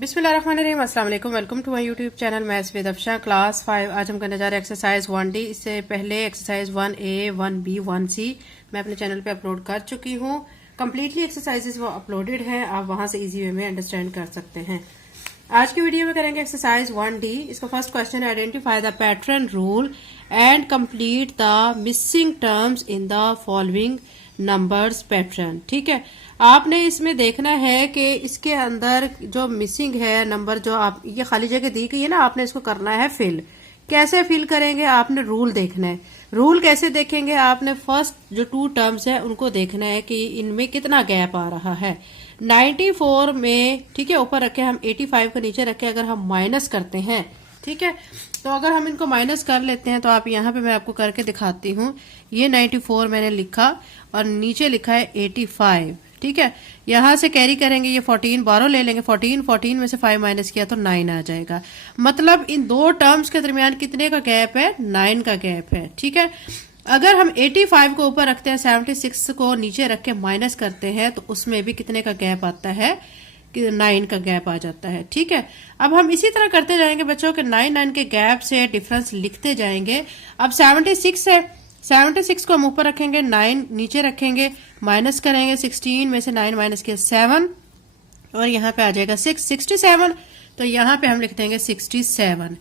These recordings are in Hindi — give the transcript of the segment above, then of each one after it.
बिस्मिल्लाहिर्रहमानिर्रहीम, अस्सलाम वालेकुम। Welcome to my YouTube channel maths with Afsha class 5। आज हम करने जा रहे हैं एक्सरसाइज 1D। इससे पहले एक्सरसाइज 1A, 1B, 1C मैं अपने चैनल पे अपलोड कर चुकी हूँ। कम्प्लीटली एक्सरसाइजेस वो अपलोडेड हैं, आप वहां से इजी वे में अंडरस्टैंड कर सकते हैं। आज की वीडियो में करेंगे एक्सरसाइज 1D। इसका फर्स्ट क्वेश्चन है identify the pattern rule and complete the missing terms in the following numbers pattern. ठीक है, आपने इसमें देखना है कि इसके अंदर जो मिसिंग है नंबर, जो आप ये खाली जगह दी गई है ना, आपने इसको करना है फिल। कैसे फिल करेंगे, आपने रूल देखना है। रूल कैसे देखेंगे, आपने फर्स्ट जो 2 टर्म्स है उनको देखना है कि इनमें कितना गैप आ रहा है। 94 में, ठीक है, ऊपर रखे हम 85 को नीचे रखे, अगर हम माइनस करते हैं, ठीक है, तो अगर हम इनको माइनस कर लेते हैं तो आप यहाँ पे मैं आपको करके दिखाती हूँ। ये 94 मैंने लिखा और नीचे लिखा है 85, ठीक है। यहां से कैरी करेंगे, ये 14 12 ले लेंगे, 14 में से 5 माइनस किया तो 9 आ जाएगा। मतलब इन 2 टर्म्स के दरमियान कितने का गैप है, 9 का गैप है, ठीक है। अगर हम 85 को ऊपर रखते हैं, 76 को नीचे रख के माइनस करते हैं तो उसमें भी कितने का गैप आता है, कि 9 का गैप आ जाता है, ठीक है। अब हम इसी तरह करते जाएंगे बच्चों के 9 के गैप से डिफरेंस लिखते जाएंगे। अब 76 है, 76 को हम ऊपर रखेंगे, 9 नीचे रखेंगे, माइनस करेंगे, 16 में से 9 माइनस किया 7 और यहाँ पे आ जाएगा 67। तो यहाँ पे हम लिख देंगे 67।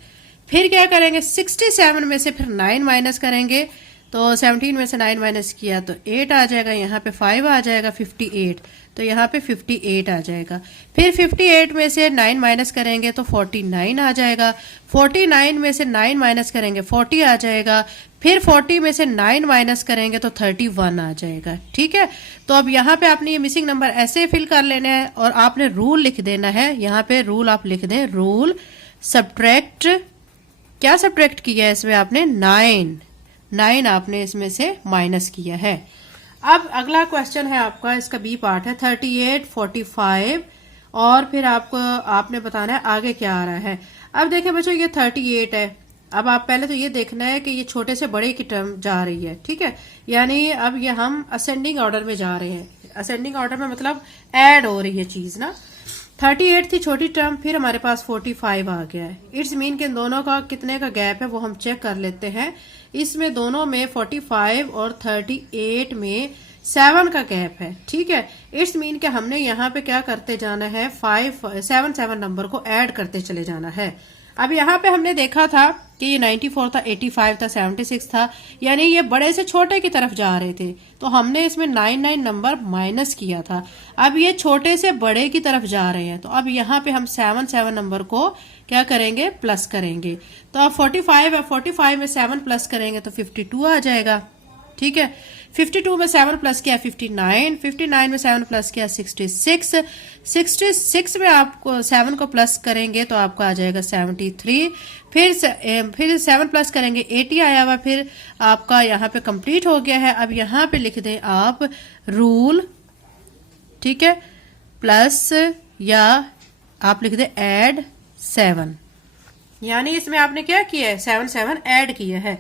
फिर क्या करेंगे, 67 में से फिर 9 माइनस करेंगे, तो 17 में से 9 माइनस किया तो 8 आ जाएगा, यहाँ पे 5 आ जाएगा, 58। तो यहाँ पे 58 आ जाएगा। फिर 58 में से 9 माइनस करेंगे तो 49 आ जाएगा, 49 में से 9 माइनस करेंगे 40 आ जाएगा, फिर 40 में से 9 माइनस करेंगे तो 31 आ जाएगा, ठीक है। तो अब यहाँ पे आपने ये मिसिंग नंबर ऐसे फिल कर लेने हैं और आपने रूल लिख देना है। यहाँ पे रूल आप लिख दें, रूल सब्ट्रैक्ट। क्या सब्ट्रैक्ट किया है इसमें आपने, 9 आपने इसमें से माइनस किया है। अब अगला क्वेश्चन है आपका, इसका बी पार्ट है 38, 45 और फिर आपने बताना है आगे क्या आ रहा है। अब देखिए बच्चों, ये 38 है। अब आप पहले तो ये देखना है कि ये छोटे से बड़े की टर्म जा रही है, ठीक है। यानी अब ये हम असेंडिंग ऑर्डर में जा रहे हैं। असेंडिंग ऑर्डर में मतलब ऐड हो रही है चीज ना। 38 थी छोटी टर्म, फिर हमारे पास 45 आ गया है। इट्स मीन के इन दोनों का कितने का गैप है वो हम चेक कर लेते हैं। इसमें दोनों में 45 और 38 में 7 का गैप है, ठीक है। इट्स मीन के हमने यहाँ पे क्या करते जाना है, 7 नंबर को ऐड करते चले जाना है। अब यहाँ पे हमने देखा था कि ये 94 था, 85 था, 76 था, यानी ये बड़े से छोटे की तरफ जा रहे थे, तो हमने इसमें 9 नंबर माइनस किया था। अब ये छोटे से बड़े की तरफ जा रहे हैं, तो अब यहाँ पे हम 7 नंबर को क्या करेंगे, प्लस करेंगे। तो अब 45 है, 45 में 7 प्लस करेंगे तो 52 आ जाएगा, ठीक है। 52 में 7 प्लस किया 59, 59 में 7 प्लस किया 66, 66 में आपको 7 को प्लस करेंगे तो आपको आ जाएगा 73। फिर 7 प्लस करेंगे 80 आया हुआ, फिर आपका यहाँ पे कंप्लीट हो गया है। अब यहाँ पे लिख दें आप रूल, ठीक है, प्लस या आप लिख दें ऐड 7, यानी इसमें आपने क्या किया है, 7 ऐड किया है।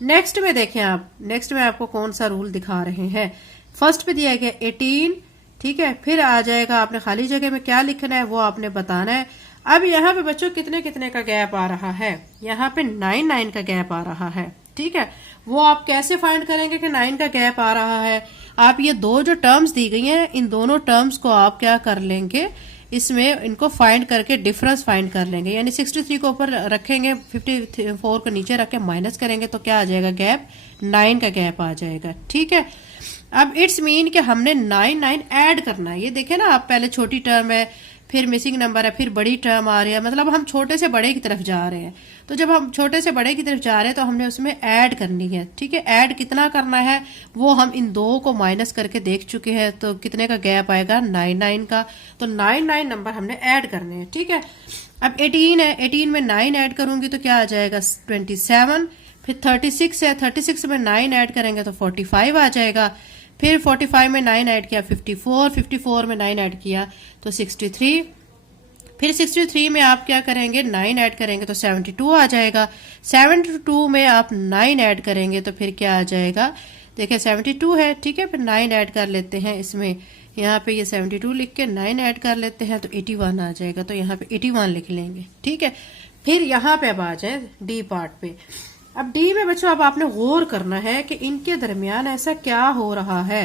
नेक्स्ट में देखें आप, नेक्स्ट में आपको कौन सा रूल दिखा रहे हैं। फर्स्ट पे दिया गया 18, ठीक है। फिर आ जाएगा, आपने खाली जगह में क्या लिखना है वो आपने बताना है। अब यहाँ पे बच्चों कितने कितने का गैप आ रहा है, यहाँ पे 9 का गैप आ रहा है, ठीक है। वो आप कैसे फाइंड करेंगे कि 9 का गैप आ रहा है। आप ये 2 जो टर्म्स दी गई हैं, इन दोनों टर्म्स को आप क्या कर लेंगे, इसमें इनको फाइंड करके डिफरेंस फाइंड कर लेंगे। यानी 63 को ऊपर रखेंगे, 54 को नीचे रख के माइनस करेंगे तो क्या आ जाएगा, गैप 9 का गैप आ जाएगा, ठीक है। अब इट्स मीन कि हमने 9 ऐड करना है। ये देखे ना आप, पहले छोटी टर्म है, फिर मिसिंग नंबर है, फिर बड़ी टर्म आ रही है, मतलब हम छोटे से बड़े की तरफ जा रहे हैं। तो जब हम छोटे से बड़े की तरफ जा रहे हैं तो हमने उसमें ऐड करनी है, ठीक है। ऐड कितना करना है वो हम इन 2 को माइनस करके देख चुके हैं, तो कितने का गैप आएगा, 9 का। तो 9 नंबर हमने ऐड करने हैं, ठीक है। अब 18 है, 18 में 9 ऐड करूंगी तो क्या आ जाएगा, 27। फिर 36 है, 36 में 9 ऐड करेंगे तो 45 आ जाएगा। फिर 45 में 9 ऐड किया 54, 54 में 9 ऐड किया तो 63। फिर 63 में आप क्या करेंगे, 9 ऐड करेंगे तो 72 आ जाएगा। 72 में आप 9 ऐड करेंगे तो फिर क्या आ जाएगा, देखिए 72 है, ठीक है। फिर 9 ऐड कर लेते हैं इसमें, यहाँ पे ये 72 लिख के 9 ऐड कर लेते हैं तो 81 आ जाएगा, तो यहाँ पे 81 लिख लेंगे। ठीक है, फिर यहाँ पे अब आ जाए डी पार्ट पे। अब डी में बच्चों अब आपने गौर करना है कि इनके दरमियान ऐसा क्या हो रहा है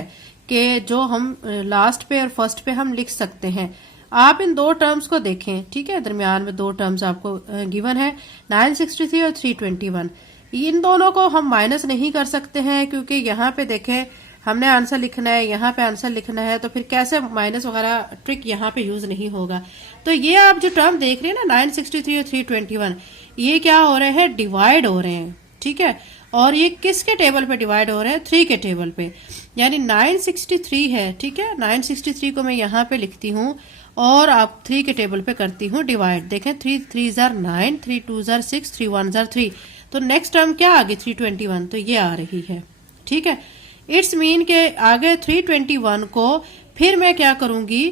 कि जो हम लास्ट पे और फर्स्ट पे हम लिख सकते हैं। आप इन दो टर्म्स को देखें, ठीक है, दरमियान में दो टर्म्स आपको गिवन है 963 और 321। इन दोनों को हम माइनस नहीं कर सकते हैं क्योंकि यहाँ पे देखें हमने आंसर लिखना है, यहाँ पे आंसर लिखना है, तो फिर कैसे माइनस वगैरह ट्रिक यहाँ पे यूज नहीं होगा। तो ये आप जो टर्म देख रहे हैं ना 963 और 321, ये क्या हो रहे हैं, डिवाइड हो रहे हैं। ठीक है, और ये किसके टेबल पे डिवाइड हो रहे हैं, 3 के टेबल पे, यानी 963 है। ठीक है, 963 को मैं यहाँ पे लिखती हूँ और आप 3 के टेबल पे करती हूँ डिवाइड। देखें 3 3 9, 3 2 6, 3 1 3, तो नेक्स्ट टर्म क्या आ गई 321, तो ये आ रही है। ठीक है, इट्स मीन के आगे 321 को फिर मैं क्या करूंगी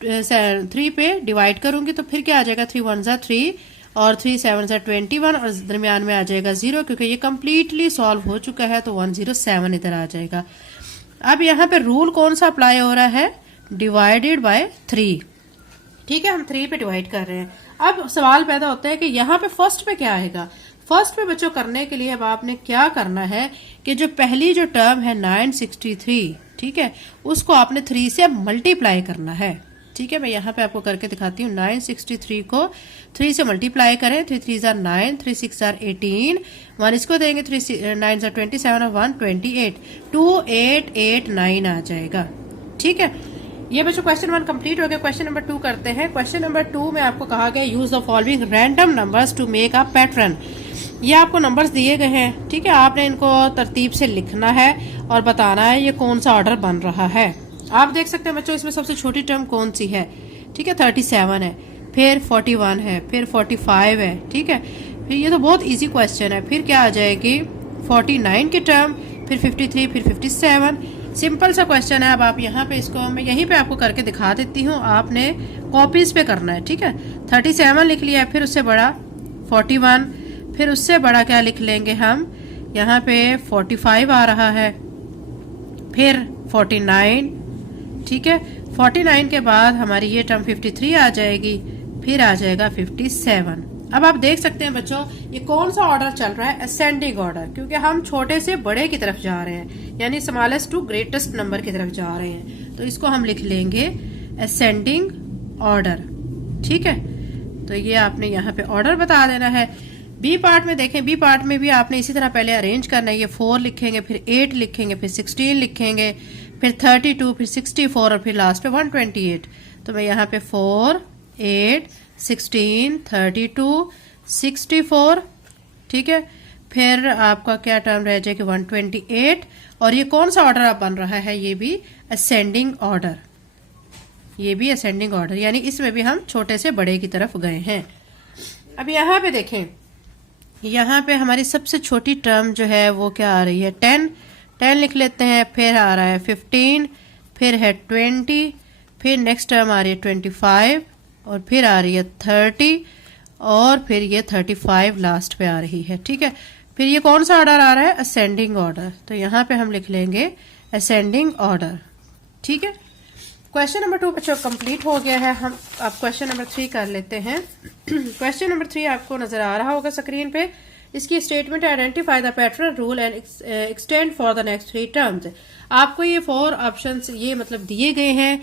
3 पे डिवाइड करूंगी, तो फिर क्या आ जाएगा 3 1 3 और 3 7 21 और दरमियान में आ जाएगा 0 क्योंकि ये कंप्लीटली सॉल्व हो चुका है, तो 107 इधर आ जाएगा। अब यहाँ पे रूल कौन सा अप्लाई हो रहा है, डिवाइडेड बाय 3। ठीक है, हम 3 पे डिवाइड कर रहे हैं। अब सवाल पैदा होता है कि यहाँ पे फर्स्ट पे क्या आएगा। फर्स्ट पे बच्चों करने के लिए अब आपने क्या करना है कि जो पहली जो टर्म है 963, ठीक है, उसको आपने 3 से मल्टीप्लाई करना है। ठीक है, मैं यहाँ पे आपको करके दिखाती हूँ। 963 को 3 से मल्टीप्लाई करें, 3 3 9, 3 6 18, 1 इसको देंगे, 3 9 27 और 1 28, 2889 आ जाएगा। ठीक है, ये बच्चों क्वेश्चन 1 कंप्लीट हो गया। क्वेश्चन नंबर 2 करते हैं। क्वेश्चन नंबर 2 में आपको कहा गया use the following random numbers to make a pattern. ये आपको नंबर्स दिए गए हैं, ठीक है, आपने इनको तरतीब से लिखना है और बताना है ये कौन सा ऑर्डर बन रहा है। आप देख सकते हैं बच्चों इसमें सबसे छोटी टर्म कौन सी है, ठीक है, 37 है, फिर 41 है, फिर 45 है। ठीक है, फिर ये तो बहुत इजी क्वेश्चन है। फिर क्या आ जाएगी 49 की टर्म, फिर 53, फिर 57। सिंपल सा क्वेश्चन है। अब आप यहाँ पे इसको मैं यहीं पे आपको करके दिखा देती हूँ, आपने कॉपीज पे करना है। ठीक है, 37 लिख लिया, फिर उससे बड़ा 41, फिर उससे बड़ा क्या लिख लेंगे हम, यहाँ पे 45 आ रहा है, फिर 49। ठीक है, 49 के बाद हमारी ये टर्म 53 आ जाएगी, फिर आ जाएगा 57। अब आप देख सकते हैं बच्चों ये कौन सा ऑर्डर चल रहा है, असेंडिंग ऑर्डर, क्योंकि हम छोटे से बड़े की तरफ जा रहे हैं, यानी स्मॉलेस्ट टू ग्रेटेस्ट नंबर की तरफ जा रहे हैं, तो इसको हम लिख लेंगे असेंडिंग ऑर्डर। ठीक है, तो ये आपने यहाँ पे ऑर्डर बता देना है। बी पार्ट में देखें, बी पार्ट में भी आपने इसी तरह पहले अरेंज करना है। ये 4 लिखेंगे, फिर 8 लिखेंगे, फिर 16 लिखेंगे, फिर 32, फिर 64 और फिर लास्ट पे 128। तो मैं यहाँ पे 4 8 16 32 64, ठीक है, फिर आपका क्या टर्म रह जाएगी 128। और ये कौन सा ऑर्डर अब बन रहा है, ये भी असेंडिंग ऑर्डर, ये भी असेंडिंग ऑर्डर, यानी इसमें भी हम छोटे से बड़े की तरफ गए हैं। अब यहाँ पे देखें, यहाँ पे हमारी सबसे छोटी टर्म जो है वो क्या आ रही है 10 लिख लेते हैं, फिर आ रहा है 15, फिर है 20, फिर नेक्स्ट टर्म आ रही है 25 और फिर आ रही है 30 और फिर ये 35 लास्ट पे आ रही है। ठीक है, फिर ये कौन सा ऑर्डर आ रहा है, असेंडिंग ऑर्डर, तो यहाँ पे हम लिख लेंगे असेंडिंग ऑर्डर। ठीक है, क्वेश्चन नंबर 2 बच्चों कंप्लीट हो गया है। हम अब क्वेश्चन नंबर 3 कर लेते हैं। क्वेश्चन नंबर 3 आपको नजर आ रहा होगा स्क्रीन पे। इसकी statement identify the pattern rule and extend for the next 3 terms. आपको ये 4 ऑप्शंस ये मतलब दिए गए हैं,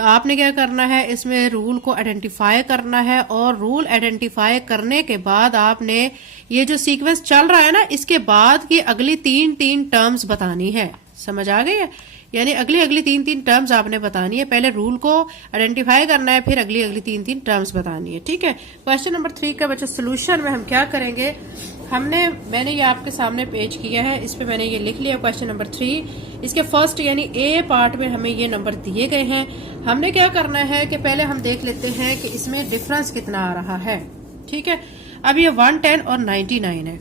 आपने क्या करना है, इसमें रूल को आइडेंटिफाई करना है और रूल आइडेंटिफाई करने के बाद आपने ये जो सीक्वेंस चल रहा है ना, इसके बाद की अगली 3 टर्म्स बतानी है। समझ आ गई है, यानी अगली 3 टर्म्स आपने बतानी है। पहले रूल को आइडेंटिफाई करना है, फिर अगली 3 टर्म्स बतानी है। ठीक है, क्वेश्चन नंबर 3 का बच्चा सोल्यूशन में हम क्या करेंगे, मैंने ये आपके सामने पेज किया है, इस पे मैंने ये लिख लिया क्वेश्चन नंबर 3। इसके फर्स्ट यानी ए पार्ट में हमें ये नंबर दिए गए हैं। हमने क्या करना है कि पहले हम देख लेते हैं कि इसमें डिफरेंस कितना आ रहा है। ठीक है, अब ये 110 और 99 है।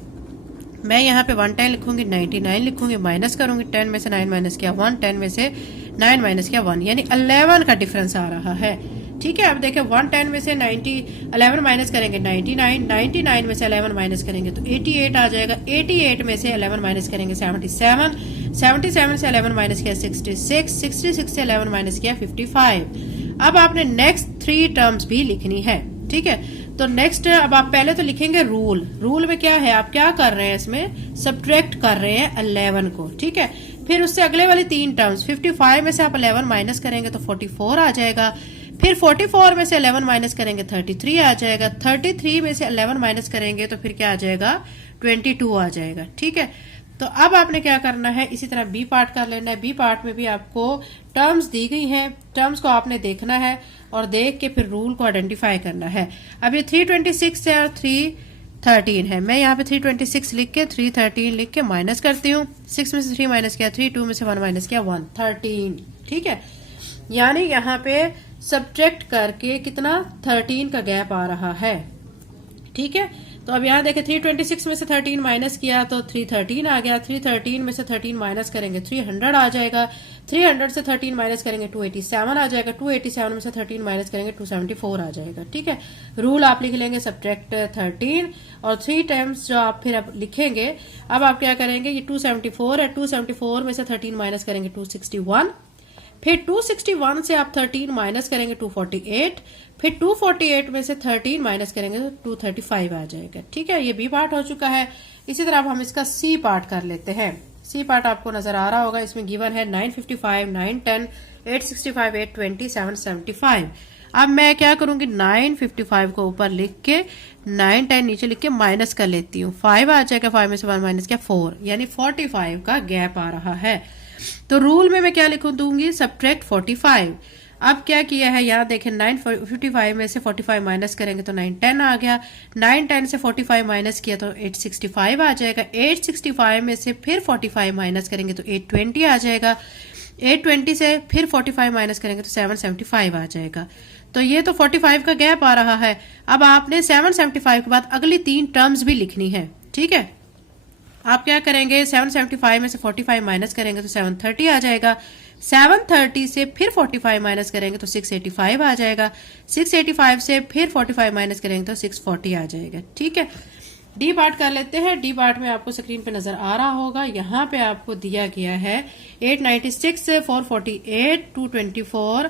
मैं यहाँ पे 110 लिखूंगी, 99 लिखूंगी, माइनस करूंगी, 10 में से 9 माइनस किया 1, 10 में से 9 माइनस किया 1, यानी 11 का डिफरेंस आ रहा है। ठीक है, अब देखें 110 में से 11 माइनस करेंगे 99, 99 में से 11 माइनस करेंगे तो 88 आ जाएगा, 88 में से 11 माइनस करेंगे 77, 77 से 11 माइनस किया 66, 66 से 11 माइनस किया 55। अब आपने नेक्स्ट 3 टर्म्स भी लिखनी है, ठीक है। तो नेक्स्ट अब आप पहले तो लिखेंगे रूल। रूल में क्या है, आप क्या कर रहे हैं, इसमें सब्ट्रैक्ट कर रहे हैं 11 को, ठीक है। फिर उससे अगले वाली 3 टर्म्स, 55 में से आप 11 माइनस करेंगे तो 44 आ जाएगा। फिर 44 में से 11 माइनस करेंगे 33 आ जाएगा। 33 में से 11 माइनस करेंगे तो फिर क्या आ जाएगा, 22 आ जाएगा, ठीक है। तो अब आपने क्या करना है, इसी तरह बी पार्ट कर लेना है। बी पार्ट में भी आपको टर्म्स दी गई हैं, टर्म्स को आपने देखना है और देख के फिर रूल को आइडेंटिफाई करना है। अब ये 326 है और 313 है। मैं यहाँ पे 326 लिख के 313 लिख के माइनस करती हूँ। 6 में से 3 माइनस किया 3, 2 में से 1 माइनस किया 1, 13, ठीक है। यानी यहाँ पे सब्ट्रैक्ट करके कितना 13 का गैप आ रहा है, ठीक है। तो अब यहाँ देखें 326 में से 13 माइनस किया तो 313 आ गया। 313 में से 13 माइनस करेंगे 300 आ जाएगा। 300 से 13 माइनस करेंगे 287 आ जाएगा। 287 में से 13 माइनस करेंगे 274 आ जाएगा, ठीक है। रूल आप लिख लेंगे सब्ट्रैक्ट 13 और 3 टाइम्स जो आप फिर अब लिखेंगे। अब आप क्या करेंगे, ये 274 है, 274 में से 13 माइनस करेंगे 261। फिर 261 से आप 13 माइनस करेंगे 248। फिर 248 में से 13 माइनस करेंगे तो 235 आ जाएगा, ठीक है। ये बी पार्ट हो चुका है। इसी तरह अब हम इसका सी पार्ट कर लेते हैं। सी पार्ट आपको नजर आ रहा होगा, इसमें गिवन है 955, 910, 865, 820, 775। अब मैं क्या करूंगी, 955 को ऊपर लिख के 910 नीचे लिख के माइनस कर लेती हूँ। 5 आ जाएगा, 5 में से 1 माइनस किया 4, यानी 45 का गैप आ रहा है। तो रूल में मैं क्या लिखूं दूंगी, सब्ट्रैक्ट 45। अब क्या किया है, यहाँ देखें 955 में से 45 माइनस करेंगे तो 910 आ गया। 910 से 45 माइनस किया तो 865 आ जाएगा। 865 में से फिर 45 माइनस करेंगे तो 820 आ जाएगा। 820 से फिर 45 माइनस करेंगे तो 775 आ जाएगा। तो ये तो 45 का गैप आ रहा है। अब आपने 775 के बाद अगली 3 टर्म्स भी लिखनी है, ठीक है। आप क्या करेंगे, 775 में से 45 माइनस करेंगे तो 730 आ जाएगा। 730 से फिर 45 माइनस करेंगे तो 685 आ जाएगा। 685 से फिर 45 माइनस करेंगे तो 640 आ जाएगा, ठीक है। डी पार्ट कर लेते हैं। डी पार्ट में आपको स्क्रीन पे नजर आ रहा होगा, यहाँ पे आपको दिया गया है 896, 448, 224,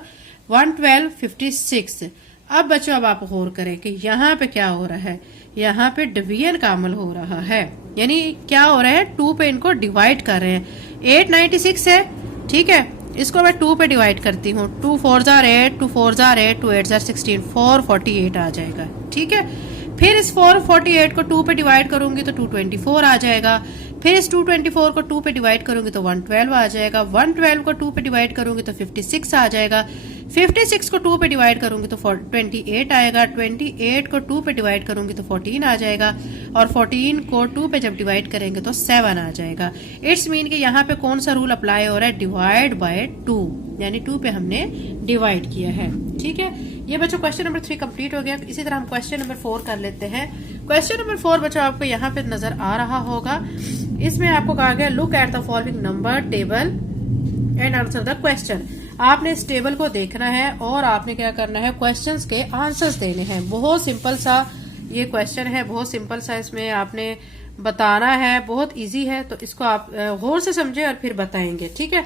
112, 56। अब बच्चों अब आप गौर करें कि यहाँ पे क्या हो रहा है, यहाँ पे डिवीजन का अमल हो रहा है। यानी क्या हो रहा है, 2 पे इनको डिवाइड कर रहे हैं। 896 है, ठीक है, इसको मैं 2 पे डिवाइड करती हूँ। 2 4 जार 8, 2 4 जार 8, 2 8 जार 16, 448 आ जाएगा, ठीक है। फिर इस 448 को 2 पे डिवाइड करूंगी तो 224 आ जाएगा। फिर इस 224 को 2 पे डिवाइड करूंगी तो 112 आ जाएगा। 112 को 2 पे डिवाइड करूंगी तो 56 आ जाएगा। 56 को 2 पे डिवाइड करूंगी तो 28 आएगा। 28 को 2 पे डिवाइड करूंगी तो 14 आ जाएगा। और 14 को 2 पे जब डिवाइड करेंगे तो 7 आ जाएगा। इट्स मीन कि यहाँ पे कौन सा रूल अप्लाई हो रहा है, डिवाइड बाय 2, यानी 2 पे हमने डिवाइड किया है, ठीक है। ये बच्चों क्वेश्चन नंबर 3 कंप्लीट हो गया। इसी तरह हम क्वेश्चन नंबर 4 कर लेते हैं। क्वेश्चन नंबर 4 बच्चों आपको यहाँ पे नजर आ रहा होगा। इसमें आपको कहा गया look at the following number table and answer the question. आपने इस टेबल को देखना है और आपने क्या करना है, क्वेश्चंस के आंसर्स देने हैं। बहुत सिंपल सा ये क्वेश्चन है, बहुत सिंपल सा इसमें आपने बताना है, बहुत इजी है। तो इसको आप गौर से समझे और फिर बताएंगे, ठीक है।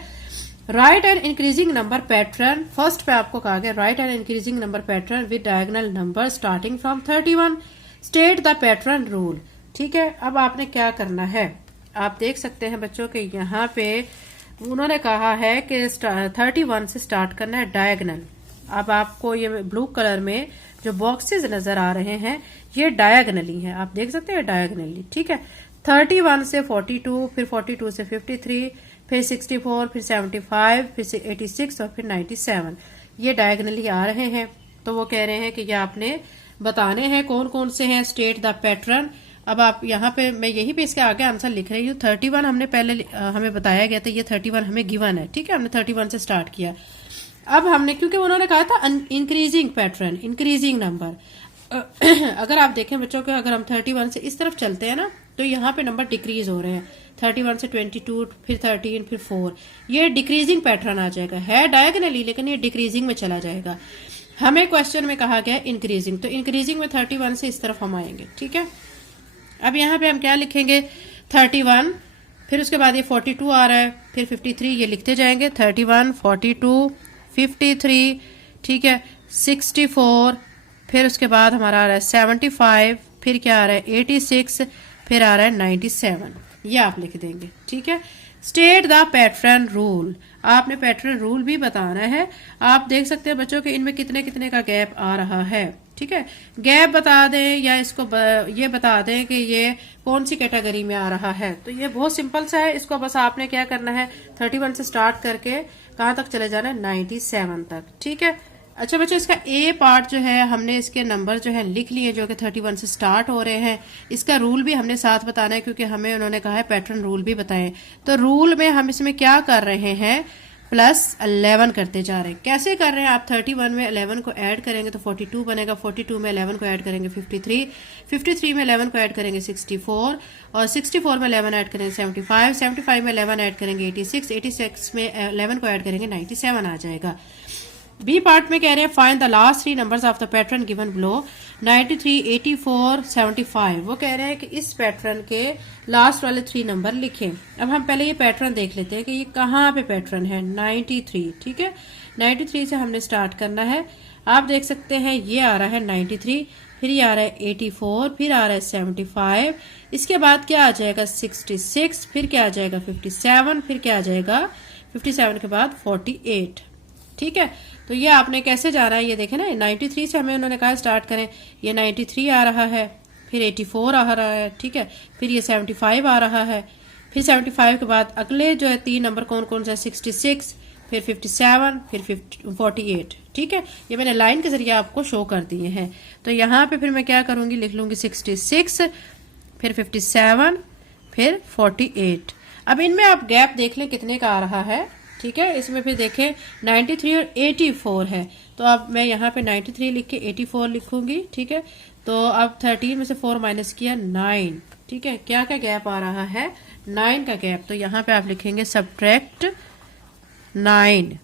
Right an increasing number pattern. First पे आपको कहा गया right an increasing number pattern with diagonal number starting from 31। State the pattern rule, ठीक है। अब आपने क्या करना है, आप देख सकते हैं बच्चों के यहाँ पे उन्होंने कहा है कि 31 से स्टार्ट करना है डायगोनल। अब आपको ये ब्लू कलर में जो बॉक्सेस नजर आ रहे हैं ये डायगोनली है, आप देख सकते हैं डायगोनली, ठीक है। 31 से 42, फिर 42 से 53, फिर 64, फिर 75, फिर 86 और फिर 97, ये डायगोनली आ रहे हैं। तो वो कह रहे हैं कि ये आपने बताने हैं कौन कौन से हैं। State the pattern. अब आप यहाँ पे मैं यही पे इसके आगे आंसर लिख रही हूँ। 31 हमने पहले हमें बताया गया था, ये 31 हमें गिवन है, ठीक है। हमने 31 से स्टार्ट किया। अब हमने, क्योंकि उन्होंने कहा था इंक्रीजिंग पैटर्न, इंक्रीजिंग नंबर। अगर आप देखें बच्चों को, अगर हम 31 से इस तरफ चलते हैं ना तो यहाँ पे नंबर डिक्रीज हो रहे हैं। 31 से 22, फिर 13, फिर 4, ये डिक्रीजिंग पैटर्न आ जाएगा। है डायगोनली लेकिन ये डिक्रीजिंग में चला जाएगा। हमें क्वेश्चन में कहा गया इंक्रीजिंग, तो इंक्रीजिंग में 31 से इस तरफ हम आएंगे, ठीक है। अब यहाँ पे हम क्या लिखेंगे, 31 फिर उसके बाद ये 42 आ रहा है, फिर 53, ये लिखते जाएंगे 31, 42, 53, ठीक है, 64, फिर उसके बाद हमारा आ रहा है 75, फिर क्या आ रहा है 86, फिर आ रहा है 97, ये आप लिख देंगे, ठीक है। स्टेट द पैटर्न रूल, आपने पैटर्न रूल भी बताना है। आप देख सकते हैं बच्चों के इनमें कितने कितने का गैप आ रहा है, ठीक है। गैप बता दें या इसको ये बता दें कि ये कौन सी कैटेगरी में आ रहा है, तो ये बहुत सिंपल सा है। इसको बस आपने क्या करना है 31 से स्टार्ट करके कहाँ तक चले जाना है 97 तक, ठीक है। अच्छा बच्चों, इसका ए पार्ट जो है हमने इसके नंबर जो है लिख लिए जो कि 31 से स्टार्ट हो रहे हैं। इसका रूल भी हमने साथ बताना है क्योंकि हमें उन्होंने कहा है पैटर्न रूल भी बताएं। तो रूल में हम इसमें क्या कर रहे हैं, +11 करते जा रहे हैं। कैसे कर रहे हैं, आप 31 में 11 को ऐड करेंगे तो 42 बनेगा, 42 में 11 को ऐड करेंगे 53, 53 में 11 को ऐड करेंगे 64, और 64 में 11 ऐड करेंगे 75, 75 में 11 ऐड करेंगे 86, 86 में 11 को ऐड करेंगे 97 आ जाएगा। बी पार्ट में कह रहे हैं find the last 3 numbers of the pattern given below 93, 84, 75। वो कह रहे हैं कि इस पैटर्न के लास्ट वाले 3 नंबर लिखें। अब हम पहले ये पैटर्न देख लेते हैं कि ये कहाँ पे पैटर्न है, 93, ठीक है। 93 से हमने स्टार्ट करना है। आप देख सकते हैं ये आ रहा है 93, फिर ये आ रहा है 84, फिर आ रहा है 75, इसके बाद क्या आ जाएगा 66, फिर क्या आ जाएगा 57, फिर क्या आ जाएगा 57 के बाद 48, ठीक है। तो ये आपने कैसे जाना है, ये देखें ना, 93 से हमें उन्होंने कहा स्टार्ट करें, ये 93 आ रहा है, फिर 84 आ रहा है, ठीक है, फिर ये 75 आ रहा है, फिर 75 के बाद अगले जो है 3 नंबर कौन कौन से, 66, फिर 57, फिर 48, ठीक है। ये मैंने लाइन के जरिए आपको शो कर दिए हैं। तो यहाँ पे फिर मैं क्या करूंगी, लिख लूंगी 66, फिर 57, फिर 48। अब इनमें आप गैप देख लें कितने का आ रहा है, ठीक है। इसमें फिर देखें 93 और 84 है, तो अब मैं यहाँ पे 93 लिख के 84 लिखूंगी, ठीक है। तो अब 13 में से 4 माइनस किया 9, ठीक है। क्या क्या गैप आ रहा है, 9 का गैप। तो यहाँ पे आप लिखेंगे सब्ट्रैक्ट 9।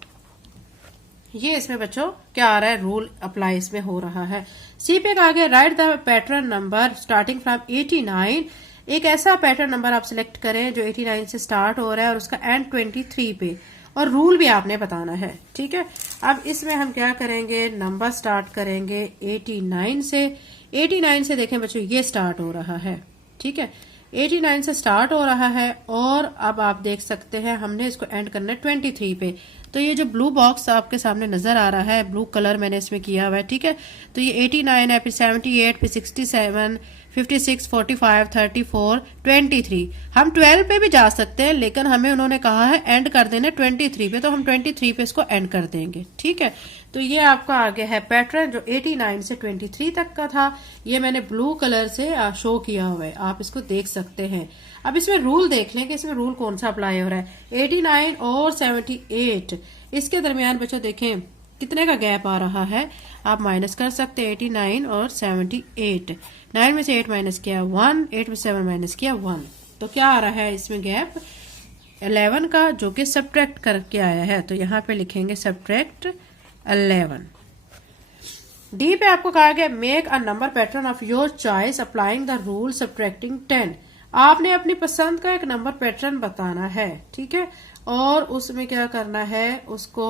ये इसमें बच्चों क्या आ रहा है, रूल अप्लाई इसमें हो रहा है। सी पे आगे right the pattern number starting from 89। एक ऐसा पैटर्न नंबर आप सिलेक्ट करें जो 89 से स्टार्ट हो रहा है और उसका एंड 23 पे, और रूल भी आपने बताना है, ठीक है। अब इसमें हम क्या करेंगे, नंबर स्टार्ट करेंगे 89 से। 89 से देखें बच्चों ये स्टार्ट हो रहा है, ठीक है, 89 से स्टार्ट हो रहा है। और अब आप देख सकते हैं हमने इसको एंड करना है 23 पे। तो ये जो ब्लू बॉक्स आपके सामने नजर आ रहा है, ब्लू कलर मैंने इसमें किया हुआ है, ठीक है। तो ये 89 है, फिर 78, फिर 67, 56, 45, 34, 23। हम 12 पे भी जा सकते हैं, लेकिन हमें उन्होंने कहा है एंड कर देना 23 पे, तो हम 23 पे इसको एंड कर देंगे, ठीक है। तो ये आपका आगे है पैटर्न जो 89 से 23 तक का था। ये मैंने ब्लू कलर से शो किया हुआ है, आप इसको देख सकते हैं। अब इसमें रूल देख लें कि इसमें रूल कौन सा अप्लाई हो रहा है। 89 और 78 इसके दरमियान बच्चों देखें कितने का गैप आ रहा है, आप माइनस कर सकते हैं 89 और 78। 9 में से 8 माइनस किया 1, 8 में 7 माइनस किया 1, तो क्या आ रहा है इसमें गैप 11 का, जो कि सब्ट्रैक्ट करके आया है। तो यहाँ पे लिखेंगे सब्ट्रैक्ट 11। डी पे आपको कहा गया make a number pattern of your choice applying the rule subtracting 10। आपने अपनी पसंद का एक नंबर पैटर्न बताना है, ठीक है, और उसमें क्या करना है, उसको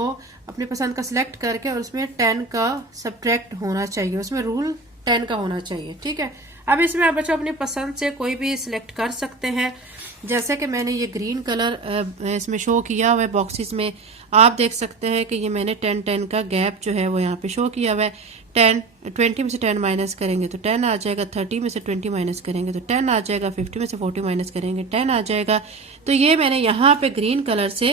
अपनी पसंद का सिलेक्ट करके और उसमें 10 का सब्ट्रैक्ट होना चाहिए, उसमें रूल 10 का होना चाहिए, ठीक है। अब इसमें आप बच्चों अपनी पसंद से कोई भी सिलेक्ट कर सकते हैं। जैसे कि मैंने ये ग्रीन कलर इसमें शो किया हुआ है बॉक्सेस में, आप देख सकते हैं कि ये मैंने 10 का गैप जो है वो यहाँ पे शो किया हुआ है। 20 में से 10 माइनस करेंगे तो 10 आ जाएगा, 30 में से 20 माइनस करेंगे तो 10 आ जाएगा, 50 में से 40 माइनस करेंगे 10 आ जाएगा। तो ये मैंने यहाँ पे ग्रीन कलर से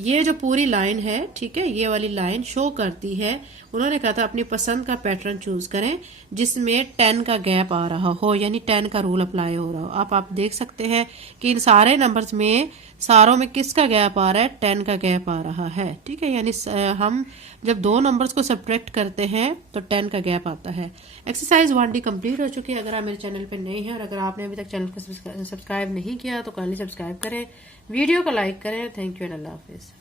ये जो पूरी लाइन है, ठीक है, ये वाली लाइन शो करती है। उन्होंने कहा था अपनी पसंद का पैटर्न चूज करें जिसमें 10 का गैप आ रहा हो, यानी 10 का रूल अप्लाई हो रहा हो। आप देख सकते हैं कि इन सारे नंबर्स में सारों में किसका गैप आ रहा है, 10 का गैप आ रहा है, ठीक है। यानी हम जब दो नंबर्स को सब्ट्रैक्ट करते हैं तो 10 का गैप आता है। एक्सरसाइज 1D कंप्लीट हो चुकी है। अगर आप मेरे चैनल पर नए हैं और अगर आपने अभी तक चैनल को सब्सक्राइब नहीं किया तो काइंडली सब्सक्राइब करें, वीडियो को लाइक करें। Thank you and Allah Hafiz.